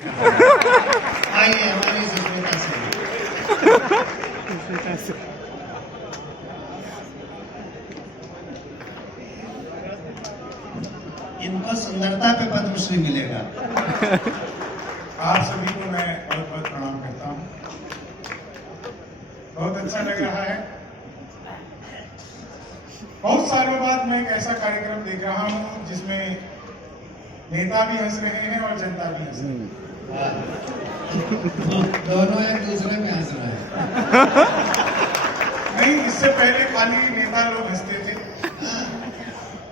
आइए हमारी सुष्मिता से। इनको सुंदरता पे पद्मश्री मिलेगा। आप सभी को मैं बहुत बहुत प्रणाम करता हूँ। बहुत अच्छा लग रहा है। बहुत सालों बाद मैं एक ऐसा कार्यक्रम देख रहा हूँ जिसमें नेता भी हंस रहे हैं और जनता भी हंस रही है। दोनों एक दूसरे में हंस रहे हैं। नहीं, इससे पहले खाली नेता लोग हंसते थे,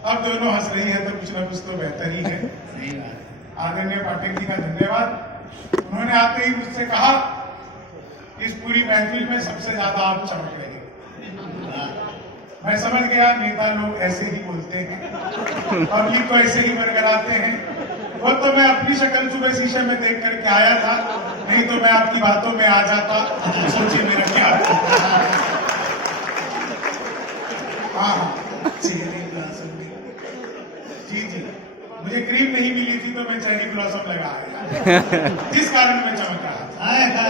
अब दोनों हंस रही है तो कुछ ना कुछ तो बेहतर ही है। सही बात। आदरणीय पाठक जी का धन्यवाद। उन्होंने आते ही मुझसे कहा इस पूरी महफिल में सबसे ज्यादा आप चमक रहे हैं। मैं समझ गया नेता लोग ऐसे ही बोलते हैं, पब्लिक को ऐसे ही बरकराते हैं। वो तो मैं अपनी शक्ल सुबह शीशे में देख करके आया था, नहीं तो मैं आपकी बातों में आ जाता। सोचिए मेरा क्या। हाँ जी, मुझे क्रीम नहीं मिली थी तो मैं चेरी ब्लॉसम लगा आया, जिस कारण मैं चमक रहा था।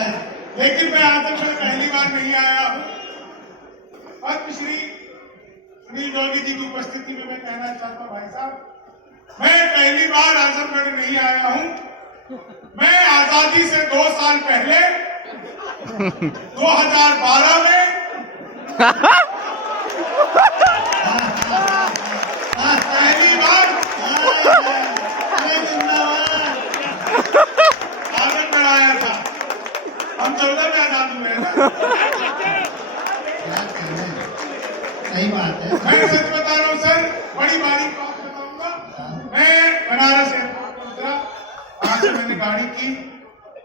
लेकिन मैं आज तक पहली बार नहीं आया हूँ। पद्मश्री सुनील जोगी जी की उपस्थिति में मैं कहना चाहता हूँ, भाई साहब, मैं पहली बार आजमगढ़ नहीं आया हूँ। मैं आजादी से 2 साल पहले 2012 में पहली बार आजमगढ़ आया था। हम 14 में आजाद हुए हैं। सही बात है। मैं सच बता रहा हूँ सर, बड़ी बारीक बात बताऊंगा। मैं बनारस एयरपोर्ट पहुंचा, वहां से मैंने गाड़ी की,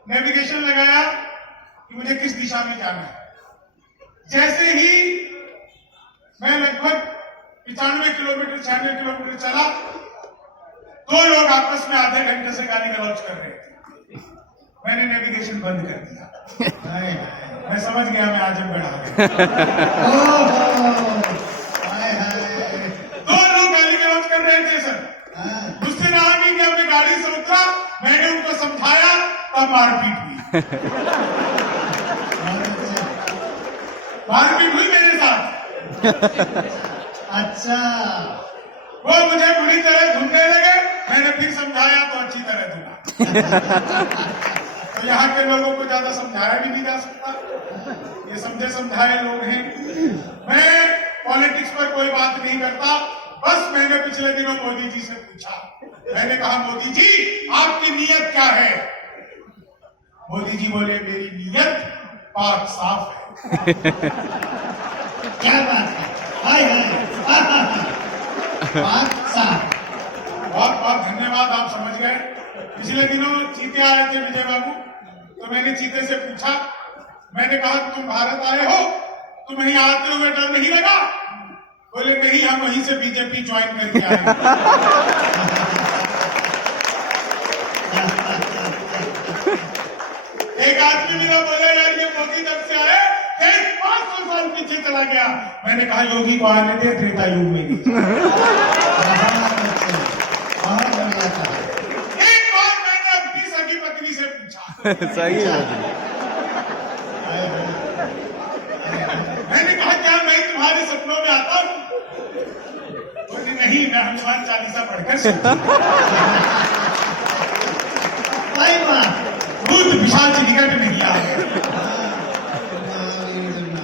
नेविगेशन लगाया कि मुझे किस दिशा में जाना है। जैसे ही मैं लगभग 95 किलोमीटर 96 किलोमीटर चला, 2 लोग आपस में आधे घंटे से गाली गलौज कर रहे थे। मैंने नेविगेशन बंद कर दिया। मैं समझ गया मैं आजमगढ़ आ गया। 2 लोग गाली गलौज कर रहे थे सर। मुझसे रहा नहीं कि अपने गाड़ी से उतरा, मैंने उनको समझाया, तब मारपीट हुई। मारपीट हुई मेरे साथ। अच्छा, वो मुझे बुरी तरह धुनने लगे, मैंने फिर समझाया तो अच्छी तरह धुना। तो यहाँ के लोगों को ज्यादा समझाया भी नहीं जा सकता, ये समझे समझाए लोग हैं। मैं पॉलिटिक्स पर कोई बात नहीं करता, बस मैंने पिछले दिनों मोदी जी से पूछा। मैंने कहा मोदी जी आपकी नीयत क्या है? मोदी जी बोले मेरी नीयत पाक साफ है। क्या बात है। हाय बात साफ। बहुत बहुत धन्यवाद, आप समझ गए। पिछले दिनों चीते आए थे विजय बाबू, तो मैंने चीते से पूछा, मैंने कहा तुम भारत आए हो, तुम्हें यहाँ आते हुए डर नहीं लगा? बोले नहीं, हम वहीं से बीजेपी ज्वाइन करके आए। एक आदमी मेरा बोला यार ये मोदी जब से आए 500 साल पीछे चला गया। मैंने कहा योगी को आने दे, त्रेता युग में एक बार मैंने अपनी सगी पत्नी से पूछा। सही है। मैंने कहा क्या मैं तुम्हारे सपनों में आता हूँ? बोले नहीं, मैं हनुमान चालीसा पढ़कर भूत पिशाच निकट नहीं आए।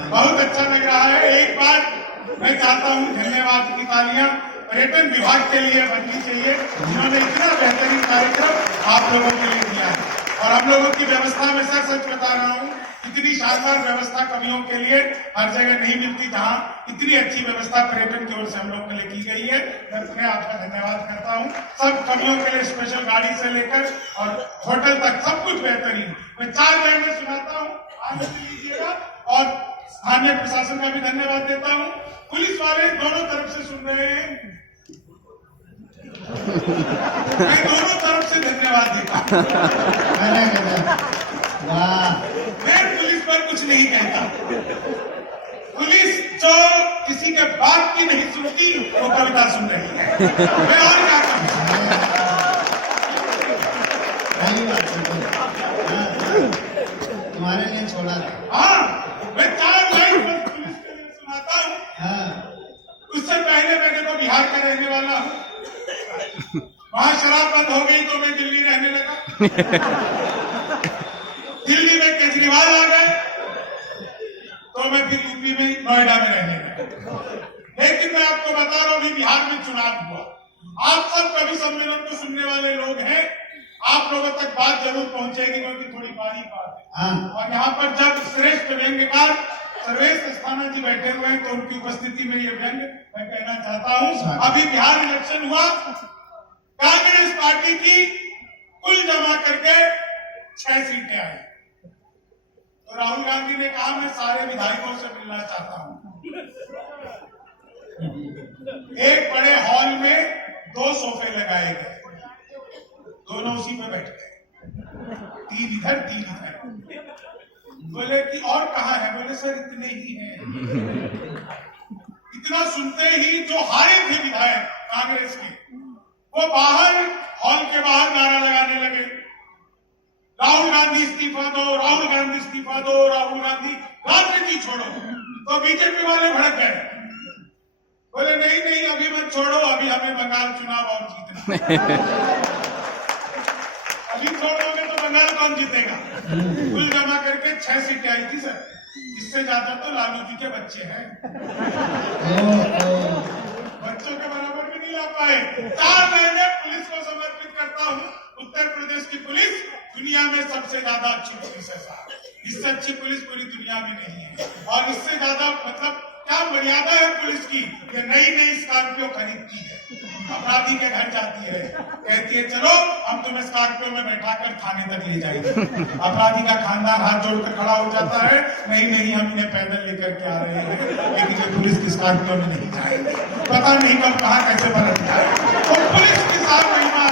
बहुत अच्छा लग रहा है। एक बार मैं चाहता हूँ धन्यवाद की तालियां पर्यटन विभाग के लिए बननी चाहिए, जिन्होंने इतना बेहतरीन कार्यक्रम आप लोगों के लिए दिया है। और हम लोगों की व्यवस्था में सर सच बता रहा हूँ, इतनी शानदार व्यवस्था कवियों के लिए हर जगह नहीं मिलती, जहाँ इतनी अच्छी व्यवस्था पर्यटन की ओर से हम लोगों के लिए की गई है। मैं पुनः आपका धन्यवाद करता हूँ। सब कवियों के लिए स्पेशल गाड़ी से लेकर और होटल तक सब कुछ बेहतरीन। मैं 4 लाइनें सुनाता हूँ, आनंद लीजिएगा। और स्थानीय प्रशासन का भी धन्यवाद देता हूँ। पुलिस वाले दोनों तरफ से सुन रहे हैं, मैं दोनों तरफ से धन्यवाद देता हूँ। मैं पुलिस पर कुछ नहीं कहता। पुलिस जो किसी के बात की नहीं सुनती वो कविता सुन रही है। मैं और क्या कहूँ। बोला था। हाँ, मैं 4 लाइन बस पुलिस के लिए सुनाता हूँ। हाँ उससे पहले मैं देखो बिहार का रहने वाला हूँ। वहां शराब बंद हो गई तो मैं दिल्ली रहने लगा। दिल्ली में केजरीवाल आ गए तो मैं फिर यूपी में नोएडा में रहने लगा। लेकिन मैं आपको बता रहा हूँ अभी बिहार में चुनाव हुआ। आप सब कभी सम्मेलन को सुनने वाले लोग हैं, आप लोगों तक बात जरूर पहुंचेगी क्योंकि थोड़ी बारीक बात है। हाँ और यहाँ पर जब श्रेष्ठ व्यंग्यकार सर्वेश अस्थाना जी बैठे हुए हैं तो उनकी उपस्थिति में ये व्यंग मैं कहना चाहता हूँ। अभी बिहार इलेक्शन हुआ, कांग्रेस पार्टी की कुल जमा करके 6 सीटें आई। तो राहुल गांधी ने कहा मैं सारे विधायकों से मिलना चाहता हूँ। एक बड़े हॉल में 2 सोफे लगाए गए, दोनों उसी पे बैठ गए, 3 इधर 3 इधर। बोले कि और कहाँ है? बोले सर इतने ही हैं। इतना सुनते ही जो हारे थे विधायक कांग्रेस के, वो बाहर हॉल के बाहर नारा लगाने लगे, राहुल गांधी इस्तीफा दो, राहुल गांधी इस्तीफा दो, राहुल गांधी राजनीति छोड़ो। तो बीजेपी वाले भड़क गए, बोले नहीं नहीं अभी मत छोड़ो, अभी हमें बंगाल चुनाव और जीतना। अभी छोड़ोगे तो बंगाल कौन जीतेगा? कुल जमा करके 6 सीटें आई थी सर। इससे ज्यादा तो लालू जी के बच्चे हैं, बच्चों के बराबर भी नहीं ला पाए। 4 महीने पुलिस को समर्पित करता हूँ। उत्तर प्रदेश की पुलिस दुनिया में सबसे ज्यादा अच्छी पुलिस है साहब। इससे अच्छी पुलिस पूरी दुनिया में नहीं है। और इससे ज्यादा मतलब क्या मर्यादा है पुलिस की, ये नई नई स्कॉर्पियो खरीदती है, अपराधी के घर जाती है, कहती है चलो हम तुम्हें स्कॉर्पियो में बैठाकर थाने तक ले जाएंगे। अपराधी का खानदान हाथ जोड़कर खड़ा हो जाता है, नहीं नहीं हम इन्हें पैदल लेकर के आ रहे हैं, लेकिन ये पुलिस की स्कॉर्पियो में नहीं जाएंगे। पता नहीं कब कहाँ कैसे बरत जाए। तो पुलिस के साथ महिमा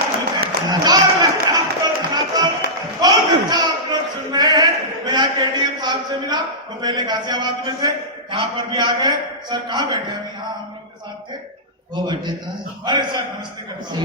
बहुत अच्छा आप लोग सुन रहे हैं। मैं यहाँ केडीएम साहब से मिला, वो पहले गाजियाबाद में थे, यहाँ पर भी आ गए। सर कहाँ बैठे हैं? यहाँ हम लोग के साथ थे, वो बैठे था। अरे सर नमस्ते करता हूँ।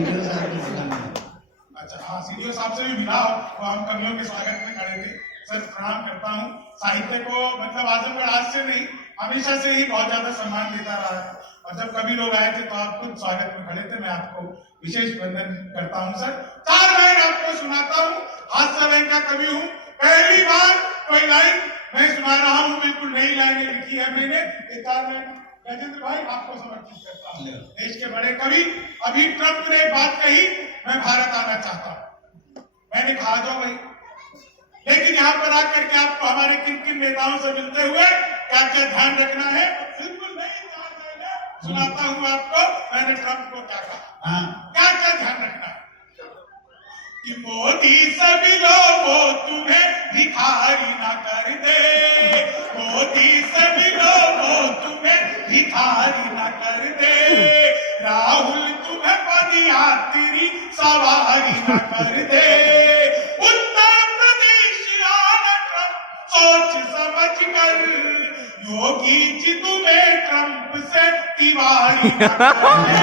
अच्छा हाँ, सीडीओ साहब से भी मिला, वो हम कवियों के स्वागत में खड़े थे। सर प्रणाम करता हूँ। साहित्य को मतलब आजमगढ़ आज से नहीं हमेशा से ही बहुत ज्यादा सम्मान देता रहा है, और जब कभी लोग आए थे तो आप खुद स्वागत में खड़े थे। मैं आपको विशेष वंदन करता हूँ सर। 4 लाइन आपको सुनाता हूँ, हास्य लाइन का कवि हूँ। पहली बार कोई लाइन मैं सुना रहा हूँ, बिल्कुल नई लाइनें लिखी है मैंने। 4 लाइन गजेंद्र भाई आपको समर्पित करता हूँ। देश के बड़े कवि, अभी ट्रंप ने एक बात कही, मैं भारत आना चाहता हूँ। मैंने कहा जाओ भाई, लेकिन यहाँ पर आकर के आपको हमारे किन किन नेताओं से मिलते हुए क्या क्या ध्यान रखना है, बिल्कुल नहीं सुनाता हूँ आपको। मैंने ट्रंप को क्या कहा, क्या क्या ध्यान रखना है कि मोदी सभी लोगों तुम्हें भिखारी ना कर दे, मोदी सभी लोगों तुम्हें भिखारी ना कर दे, राहुल तुम्हें पदयात्री सवारी ना कर दे, उत्तर प्रदेश आना ट्रंप सोच समझ कर, योगी जी तुम्हें ट्रंप से तिवारी ना कर दे।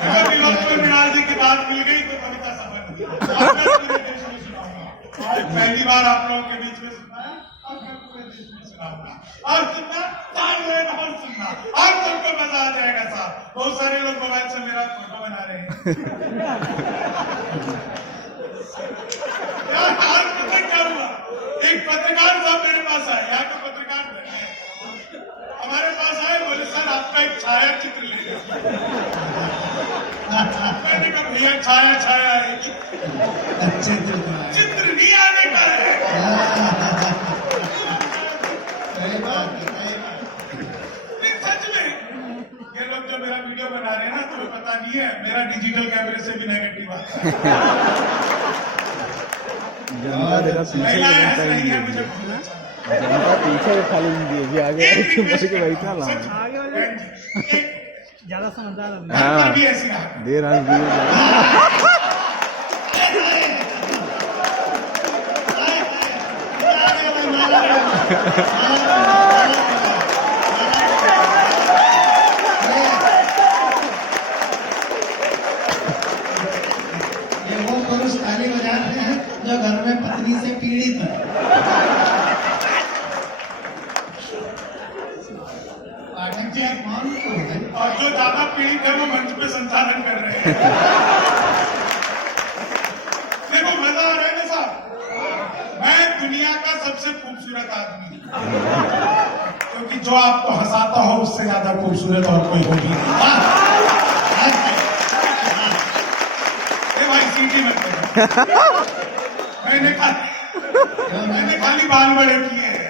अगर मृणाल जी की बात मिल गई तो कविता सफल हुई। पूरे देश में सुनाऊंगा, पहली बार आप लोगों के बीच में सुनाया, और मैं पूरे देश में सुनाऊंगा। और सुनना 4 लाइन और सुनना, और सबको मजा आ जाएगा साहब। बहुत सारे लोग मोबाइल से मेरा फोटो बना रहे हैं। यार आज पता क्या हुआ, एक पत्रकार साहब मेरे पास आए, यहाँ का पत्रकार हमारे पास आए, बोले सर आपका एक छाया चित्र ले लो। मैंने कहा भैया छाया छाया है, चित्र नहीं आने का है। सच में ये लोग जो मेरा वीडियो बना रहे हैं ना, तुम्हें पता नहीं है मेरा डिजिटल कैमरे से भी नेगेटिव आता है। महिलाएं नहीं है, मुझे बहुत अच्छा जनता पीछे खाली जी आगे बैठा ला ज्यादा समझदार हाँ दे रहा पीड़ित है वो मंच पे संचालन कर रहे हैं। देखो मजा आ रहा है ना साहब। मैं दुनिया का सबसे खूबसूरत आदमी हूं, क्योंकि जो आपको हंसाता हो उससे ज्यादा खूबसूरत और कोई होगी नहीं। भाई सीटी मत करो। मैंने खाली बाल बड़े किए हैं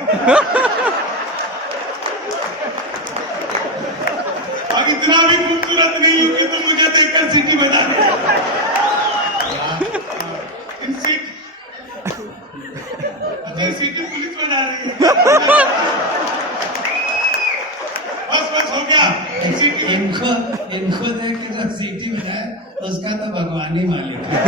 और इतना भी खूबसूरत नहीं हूं कि तुम मुझे देखकर सीटी बजा रहे हो। इन सीटी पुलिस बजा रही है। बस हो गया। इनको देख के जो सीटी बजाए उसका तो भगवान ही मालिक है।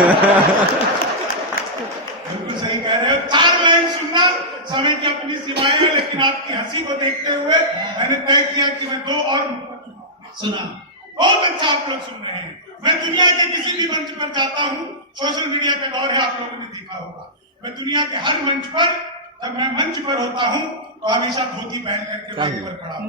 बिल्कुल सही कह रहे हो। 4 लाइन सुनना समय की अपनी सीमाएं हैं, लेकिन आपकी हंसी को देखते हुए मैंने तय किया कि मैं 2 और सुना। बहुत अच्छा आप लोग सुन रहे हैं। मैं दुनिया के किसी भी मंच पर जाता हूँ, सोशल मीडिया का दौर है, आप लोगों ने देखा होगा। मैं दुनिया के हर मंच पर, जब मैं मंच पर होता हूँ तो हमेशा धोती पहन करके माइक पर खड़ा हूँ।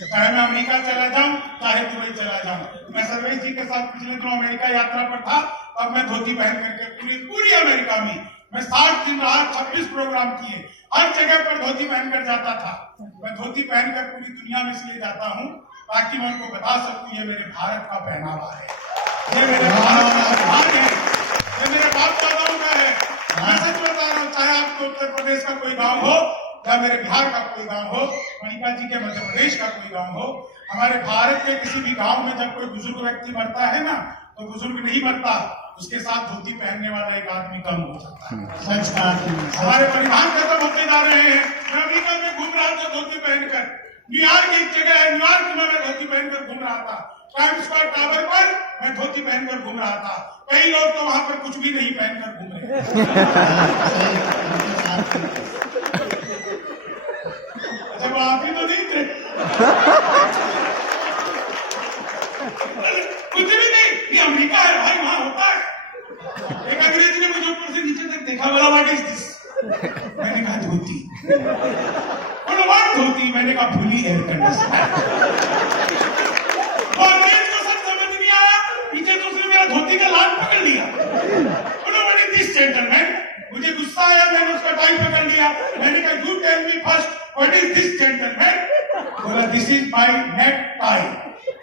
चाहे मैं अमेरिका चला जाऊं, चाहे दुबई चला जाऊं। मैं सर्वेश जी के साथ पिछले दिनों अमेरिका यात्रा पर था, तब मैं धोती पहन करके पूरी अमेरिका में मैं 60 दिन रहा, 26 प्रोग्राम किए, हर जगह पर धोती पहनकर जाता था। मैं धोती पहनकर पूरी दुनिया में इसलिए जाता हूँ ताकि मैं उनको बता सकूं ये मेरे भारत का पहनावा है, ये मेरे भारत का विधान है, ये मेरे बाप दादाओं का है। मैं सच बता रहा हूँ, चाहे आपको उत्तर प्रदेश का कोई गांव हो या मेरे बिहार का कोई गांव हो, मणिका जी के मध्य प्रदेश का कोई गांव हो, हमारे भारत के किसी भी गांव में जब कोई बुजुर्ग व्यक्ति मरता है ना, तो बुजुर्ग नहीं मरता, उसके साथ धोती पहनने वाला एक आदमी कम हो जाता है। सच बात। हमारे परिवार खत्म होते जा रहे हैं। मैं अमेरिका में घूम रहा था धोती पहनकर। न्यूयॉर्क एक जगह है, न्यूयॉर्क में मैं धोती पहनकर घूम रहा था। टाइम्स स्क्वायर टावर पर मैं धोती पहनकर घूम रहा था। कई लोग तो वहां पर कुछ भी नहीं पहनकर घूम रहे जब आप ही तो नहीं थे। कुछ भी नहीं, ये अमेरिका है भाई, वहां होता है। एक अंग्रेज ने मुझे ऊपर से नीचे तक देखा, बोला व्हाट इज दिस? मैंने कहा धोती। बोला व्हाट धोती? मैंने कहा फुली एयर कंडीशनर। और अंग्रेज को सब समझ नहीं आया, पीछे तो उसने मेरा धोती का लाल पकड़ लिया। बोला व्हाट इज दिस जेंटलमैन? मुझे गुस्सा आया, मैंने उसका टाई पकड़ लिया। मैंने कहा you tell me first what is this gentleman? बोला this is my neck tie.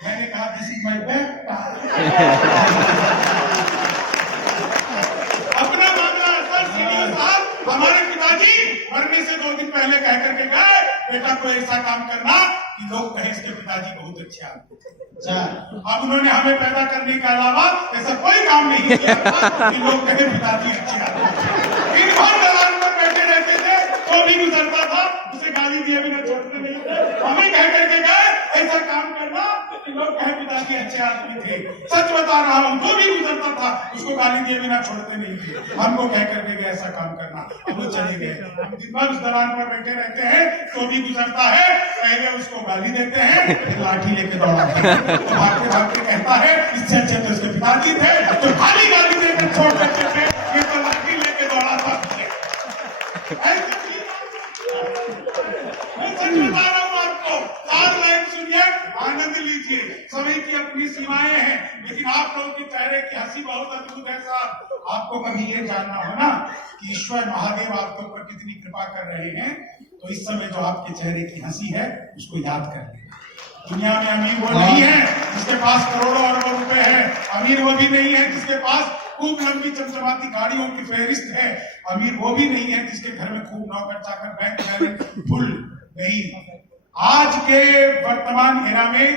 मैंने कहा this is my back tie. अपना मामला सर सीनियर साहब, हमारे पिताजी मरने से 2 दिन पहले कह करके गए, बेटा को ऐसा काम करना कि लोग कहें इसके पिताजी बहुत अच्छे आदमी थे। अब उन्होंने हमें पैदा करने के अलावा ऐसा कोई काम नहीं किया था कि लोग कहें पिताजी अच्छे आदमी थे। दिन भर दलान पर बैठे रहते थे, तो भी गुजरता था, उसे गाली दिए बिना छोड़ते नहीं थे। हमें कह करके गए ऐसा काम करना कि लोग कहें पिताजी अच्छे आदमी थे। सच बता रहा हूँ, जो भी गुजरता था उसको गाली दिए बिना छोड़ते नहीं थे। हमको कह करके गए ऐसा काम करना, अब वो चले गए। हम दिन भर उस दलान पर बैठे रहते हैं, तो भी गुजरता है, पहले उसको गाली देते हैं, फिर लाठी लेके दौड़ाते हैं। तो भागते भागते कहता है इससे अच्छे तो उसके पिताजी थे, तो खाली गाली देकर छोड़ देते थे, ये तो लाठी लेके दौड़ाता था। मैं सच बता रहा हूँ आपको, 4 लाइन सुनिए, आनंद लीजिए। समय की अपनी सीमाएं हैं, लेकिन आप लोगों के चेहरे की हंसी बहुत अद्भुत है साहब। आपको कभी ये जानना हो ना कि ईश्वर महादेव आपके ऊपर कितनी कृपा कर रहे हैं, तो इस समय जो आपके चेहरे की हंसी है उसको याद कर लें। दुनिया में अमीर वो नहीं है जिसके पास करोड़ों अरबों रुपए है। अमीर वो भी नहीं है जिसके पास खूब लंबी चमचमाती गाड़ियों की फहरिस्त है। अमीर वो भी नहीं है जिसके घर में खूब नौकर चाकर बैंक बैलेंस फुल नहीं। आज के वर्तमान एरा में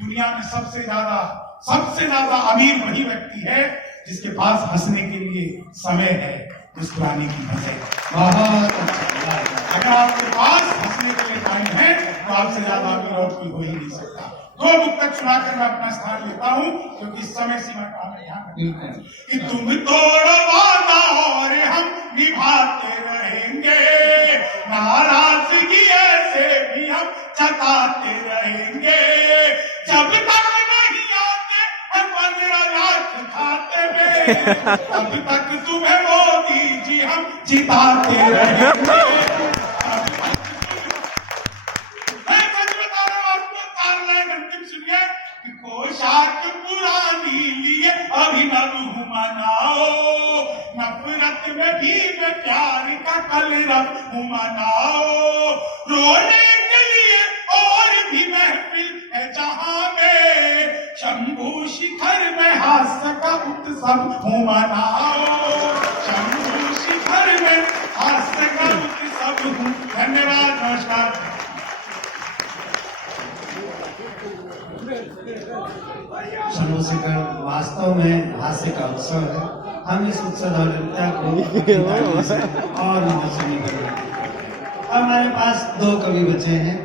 दुनिया में सबसे ज्यादा अमीर वही व्यक्ति है जिसके पास हंसने के लिए समय है, मुस्कुराने की वजह। बहुत अच्छा। अगर आपके पास हंसने के लिए टाइम है तो आपसे ज्यादा अमीर और कोई हो ही नहीं सकता। 2 मुक्तक सुनाकर मैं अपना स्थान लेता हूँ, क्योंकि समय सीमा का हमें ध्यान रखना है कि तुम तोड़ो वादा और हम निभाते रहेंगे, नाराजगी ऐसे भी हम जताते रहेंगे, जब तक नहीं आते हम 15 लाख खाते में, तब तक तुम्हें मोदी जी हम जिताते रहेंगे। मैं सच बता रहा हूँ आपको, 4 लाइन अंतिम सुनिए, पोशाक पुरानी लिए अभिनव मनाओ, नफरत में भी मैं प्यार का कलरव मनाओ। रोने के लिए और भी महफिल है जहां में, शंभू शिखर में हास्य का उत्सव मनाओ, शंभू शिखर में हास्य का उत्सव हूँ। धन्यवाद, नमस्कार। शंभू शिखर वास्तव में हास्य का उत्सव है। हम इस उत्सवता को अपनी ताली से और मजबूती करेंगे। अब हमारे पास 2 कवि बचे हैं।